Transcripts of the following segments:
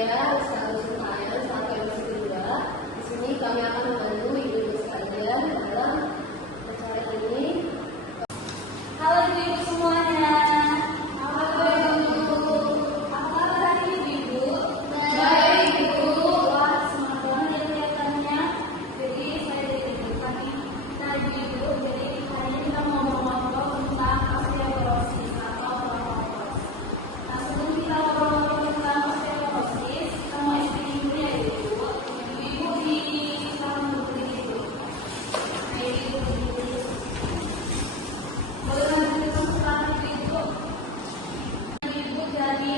saya Ustaz Ismail selaku MC kedua. Di sini kami akan membantu ibu-ibu sekalian dalam acara ini. Halo ibu-ibu semuanya. Halo ibu. Apa kabar hari ini ibu? Baik ibu. Wah, semangat banget ya kelihatannya. Jadi saya dari depan nih. Nah ibu-ibu, jadi hari ini kita mau ngobrol tentang osteoporosis atau osteoporosis. Nah sebelum kita ngobrol tentang osteoporosis, kita mau explain dulu ya ibu. Ibu di sekarang berdiri dulu. Nah ibu berdiri. Boleh lanjut ke selanjutnya ibu. Ibu jadi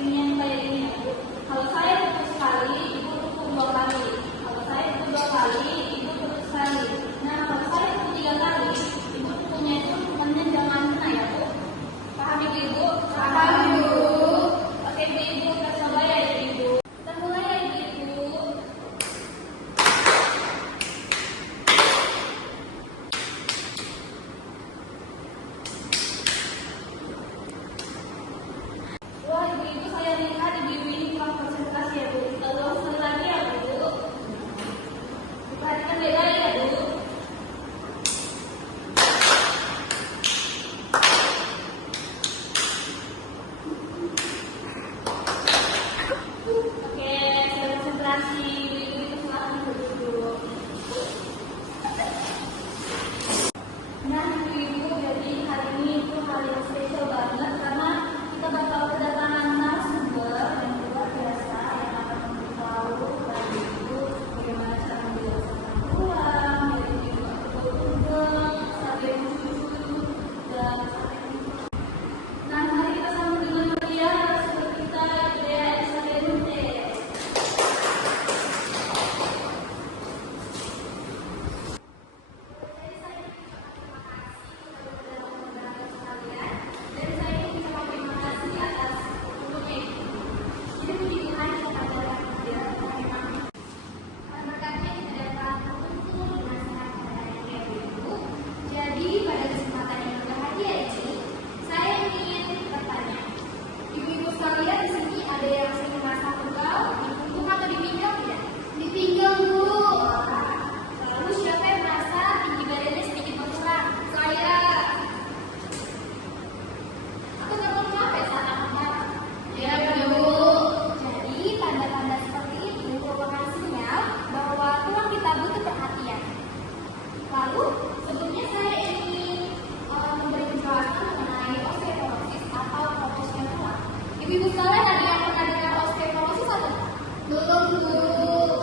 ini yang kayak ini ya Bu. Kalau saya putus sekali, ibu putus 2 kali. Kalau saya putus 2 kali, ibu putus sekali. Nah kalau saya putus 3 kali, ibu putusnya itu temennya jangan kena ya Bu. Paham ibu? Paham ibu. Oke ibu, kita coba ya ibu. Kita mulai ya ibu. Wah ibu-ibu, saya lihat ibu-ibu ini kurang konsentrasi ya Bu. Kita ulang sekali lagi ya Bu. Perhatikan baik-baik ya Bu. Oke, sudah konsentrasi. Ibu-ibu itu silakan duduk dulu. Nah ibu-ibu, jadi hari ini itu hari yang spesial banget karena kita bakal kedatangan narasumber yang luar biasa yang akan memberitahu kepada ibu bagaimana cara menjelaskan tulang, dari ibu atau udang, sampai susu dan nah mari kita sambut dengan meriah narasumber kita Dea Elizabeth. Jadi pada kesempatan yang berbahagia ini, saya ingin bertanya, ibu-ibu sekalian di sini ada yang sering merasa pegal di punggung atau di pinggang tidak? Di pinggang Bu. Lalu siapa yang merasa tinggi badannya sedikit berkurang? Saya. Atau terlalu ya saat akan Ya Bu. jadi tanda-tanda seperti itu merupakan sinyal bahwa tulang kita butuh perhatian. Lalu sebelumnya saya ingin memberi penjelasan mengenai osteoporosis atau peroposan tulang. Ibu-ibu sekalian ada yang pernah dengar osteoporosis atau tidak? Belum Bu.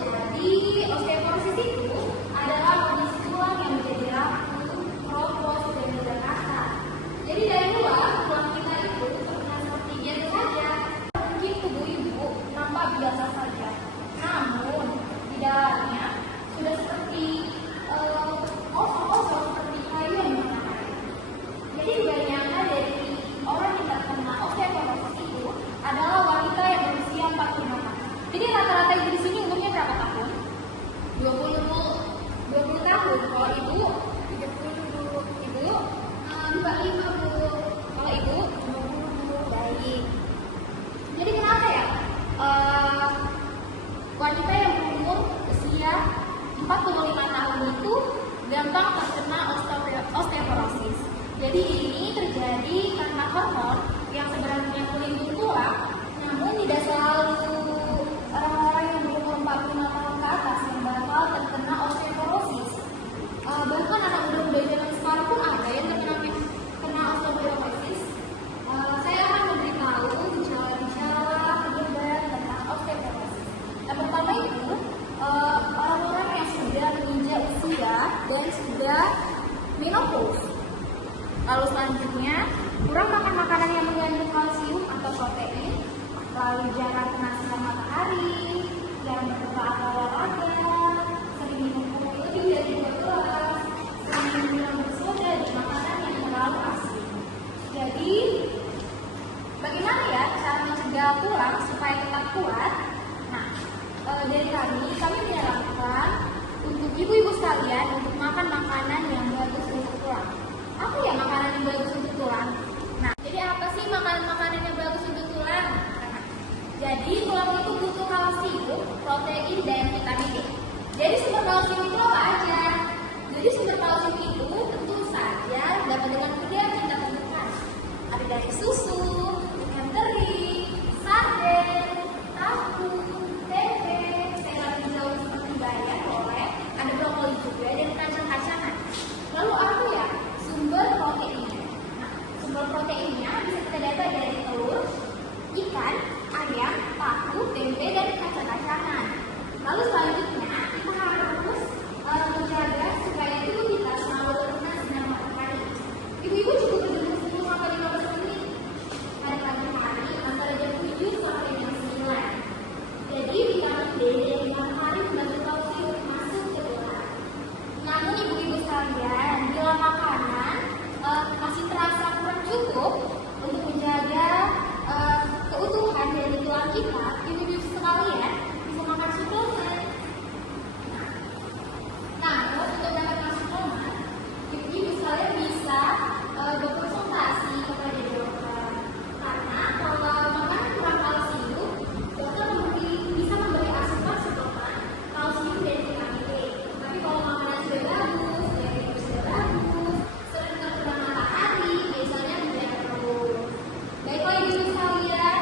Jadi osteoporosis itu adalah kondisi tulang yang menjadi rapuh, keropos, dan juga kasar. Jadi dari luar tulang kita itu terlihat seperti biasa saja. Mungkin tubuh ibu nampak biasa saja, namun di dalamnya sudah seperti osok-osok seperti kayu yang dimakan. Jadi kebanyakan dari orang yang terkena osteoporosis itu adalah wanita yang berusia 45 tahun. Jadi rata-rata ibu di sini umurnya berapa tahun? 20 Bu. 20 tahun. Kalau ibu 30 ibu 45 Bu. kalau ibu 20 baik. Jadi kenapa ya? Wanita yang berumur usia 45 tahun itu gampang terkena osteoporosis. Jadi ini terjadi karena hormon yang sebenarnya pelindung tulang, namun tidak selalu orang-orang yang berumur 45 tahun ke atas yang bakal terkena osteoporosis. Bahkan anak muda-muda zaman sekarang pun ada yang terkena osteoporosis. Saya akan memberitahu gejala-gejala penyebab tentang osteoporosis. Yang pertama itu orang-orang yang sudah menginjak usia dan sudah menopause. Lalu selanjutnya kurang makan makanan yang mengandung kalsium atau protein, lalu jarang kena sinar matahari, jarang bergerak atau olahraga, sering minum kopi lebih dari 2 gelas, sering minum bersoda dan makanan yang terlalu asin. Jadi bagaimana ya cara mencegah tulang supaya tetap kuat? Nah, dari kami menyarankan untuk ibu-ibu sekalian untuk makan makanan yang bagus untuk tulang. Apa ya makanan yang bagus untuk tulang? Nah, jadi apa sih makanan-makanan yang bagus untuk tulang? Jadi tulang itu butuh kalsium, protein, dan vitamin D. Jadi sumber kalsium itu apa aja? Jadi sumber kalsium itu tentu saja dapat dengan mudah kita temukan. Ada dari susu, ikan teri, sarden, tahu, tempe, sayuran hijau seperti bayam, boleh, ada brokoli juga, dan kacang-kacangan. Lalu apa ya sumber proteinnya? Nah, sumber proteinnya bisa kita dapat dari telur, ikan, ayam, tahu, tempe, dan kacang-kacangan. Lalu selanjutnya kita harus menjaga supaya tubuh kita selalu terkena sinar matahari. Ibu-ibu cukup berjemur 10 sampai 15 menit pada pagi hari antara jam 7 sampai jam 9. Jadi vitamin D dari matahari membantu kalsium masuk ke tulang. Namun ibu-ibu sekalian, bila makanan masih terasa kurang cukup untuk menjaga keutuhan dari tulang kita, ibu-ibu sekalian bisa makan suplemen. Namun untuk mendapatkan suplemen, ibu-ibu sekalian bisa berkonsultasi kepada dokter. Karena kalau makanan kurang kalsium, dokter bisa memberi asupan suplemen kalsium dan vitamin D. Tapi kalau makanan sudah bagus, dari ibu sudah bagus, sering terkena matahari, biasanya tidak perlu. Baiklah ibu sekalian,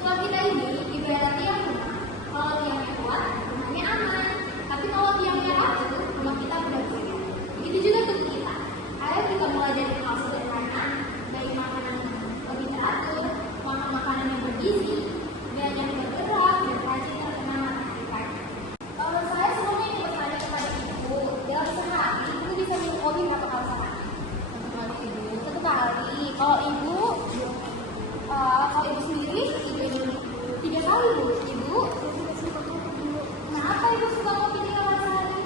tulang kita ini ibarat tiang rumah. Kalau tiangnya kuat, rumahnya aman. Tapi kalau tiangnya rapuh, rumah kita mudah goyah. Begitu juga tubuh kita. Ayo kita mulai dari hal sederhana, baik makanan lebih teratur, makan makanan yang bergizi, dan yang bergerak dan rajin terkena matahari. Saya sebelumnya ingin bertanya kepada ibu, dalam sehari ibu bisa minum kopi berapa kali sehari? Satu kali. Kalau ibu sendiri, ibu 3 kali bu. Ibu, kenapa ibu suka kopi 3 kali sehari?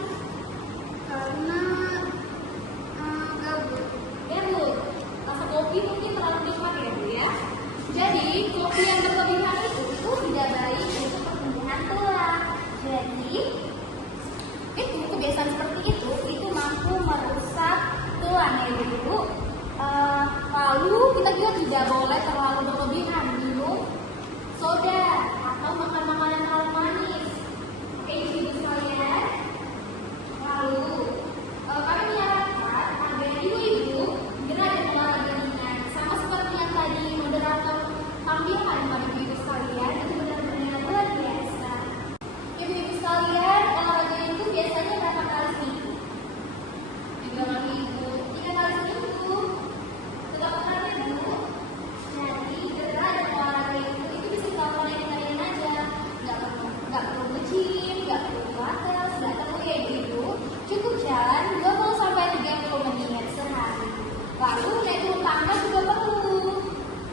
Karena gabut. Gabut. Rasa kopi mungkin terlalu nikmat ya bu ya. Jadi kopi yang berlebihan itu tidak baik untuk pertumbuhan tulang. Jadi kebiasaan seperti itu mampu merusak tulang ya ibu. Lalu kita juga tidak boleh terlalu berlebihan minum soda atau makan makanan terlalu manis. Oke ibu sekalian. Lalu kami menyarankan agar ibu-ibu gerak dan olahraga ringan, sama seperti yang tadi moderator tampilkan pada ibu sekalian, itu benar-benar luar biasa. Ibu-ibu sekalian, olahraga itu biasanya berapa kali seminggu? 3 kali ibu, 3 kali seminggu. Sudah pernah ya bu? Jadi gerak dan olahraga itu bisa dilakukan yang kalian aja. Nggak perlu nge-gym, nggak perlu pilates, nggak perlu ya ibu. Cukup jalan 20 sampai 30 menit sehari. Lalu naik turun tangga juga perlu.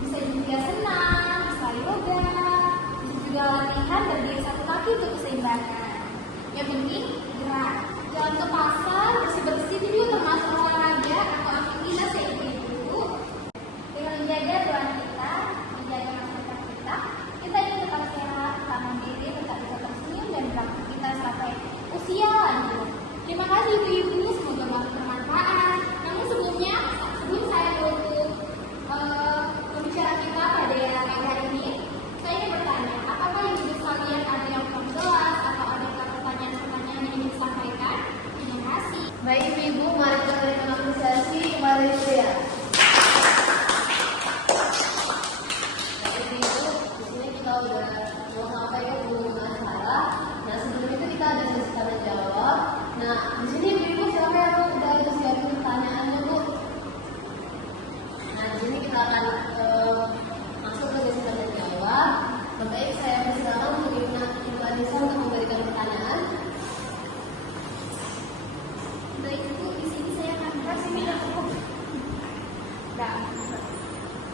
Bisa juga senam, bisa yoga, bisa juga latihan berdiri satu kaki untuk keseimbangan. Yang penting gerak. Jalan ke pasar, bersih-bersih itu juga termasuk olahraga atau aktivitas ya ibu. Dengan menjaga tulang kita, menjaga masa depan kita ingin tetap sehat, tetap mandiri, tetap bisa tersenyum dan beraktivitas sampai usia lanjut. Terima kasih ibu-ibu, semoga bermanfaat. Namun sebelum saya menutup pembicaraan kita pada pagi hari ini, saya ingin bertanya, apakah ibu sekalian ada yang belum jelas atau ada pertanyaan-pertanyaan yang ingin disampaikan? Terima kasih. Baik ibu-ibu, mari kita berikan apresiasi kepada ibu ya. Baik ibu, di sini kita udah mau sampai ke ujung acara. Nah sebelum itu kita ada sesi tanya jawab. Nah di sini ibu siapa yang udah siapin pertanyaannya bu? Nah di sini kita akan masuk ke sesi tanya jawab. Baik, saya persilakan untuk Ibu Anissa untuk memberikan pertanyaan. Baik ibu, di sini saya akan menanya.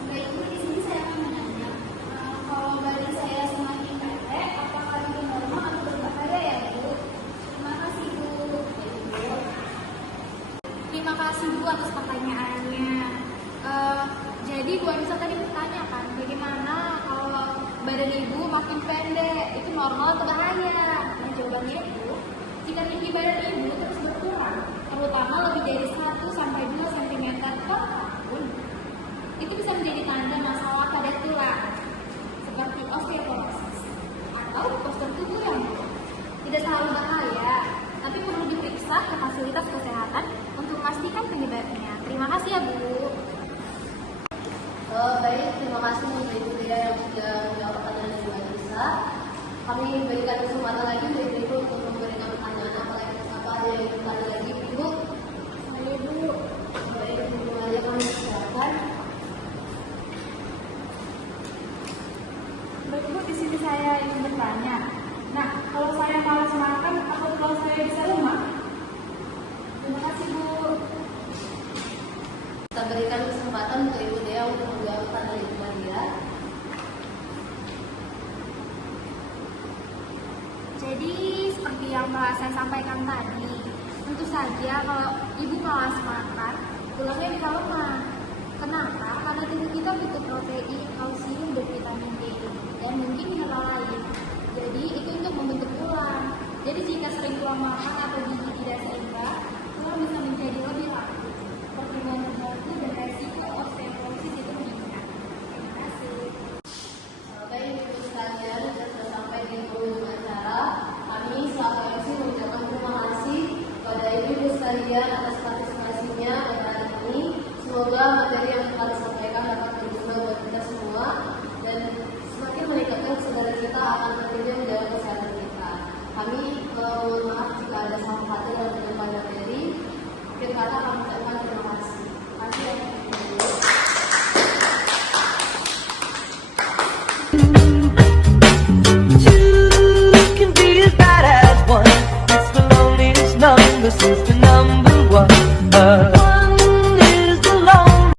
Baik ibu, di sini saya akan menanya. Kalau badan saya semakin pendek, apakah itu normal atau berbahaya ya bu? Terima kasih bu. Terima kasih bu atas pertanyaannya. Jadi Bu Anissa tadi bertanya kan, bagaimana kalau badan ibu makin pendek, itu normal atau bahaya? Nah jawabannya bu, jika tinggi badan ibu terus berkurang, terutama lebih dari 1 sampai 2 cm per tahun, itu bisa menjadi tanda masalah pada tulang seperti osteoporosis Bu, di sini saya ingin bertanya. Nah, kalau saya malas makan, apa kalau saya bisa lemak? Terima kasih, Bu. Kita berikan kesempatan untuk Ibu Dea untuk menjawab pertanyaan Ibu Maria. Jadi seperti yang telah saya sampaikan tadi, tentu saja kalau ibu malas makan, tulangnya bisa lemah. Kenapa? Karena tubuh kita butuh protein, kalsium, dan vitamin D, dan mungkin mineral lain. Jadi itu untuk membentuk tulang. Jadi jika sering kurang makan atau gizi tidak seimbang, tulang bisa menjadi lebih rapuh. Pertumbuhan terganggu dan resiko osteoporosis itu meningkat. Terima kasih. Baik Ibu sekalian, sudah sampai di penghujung acara. Kami selaku MC mengucapkan terima kasih kepada Ibu sekalian atas partisipasinya pada hari ini. Semoga materi yang telah disampaikan dapat berguna buat kita semua dan semakin meningkatkan kesadaran kita akan pentingnya menjaga kesehatan kita. Kami mohon maaf jika ada salah kata dalam penyampaian materi. Akhir kata kami ucapkan terima kasih. Terima kasih atas perhatiannya. Can be as bad as one. It's the loneliest number since the number one.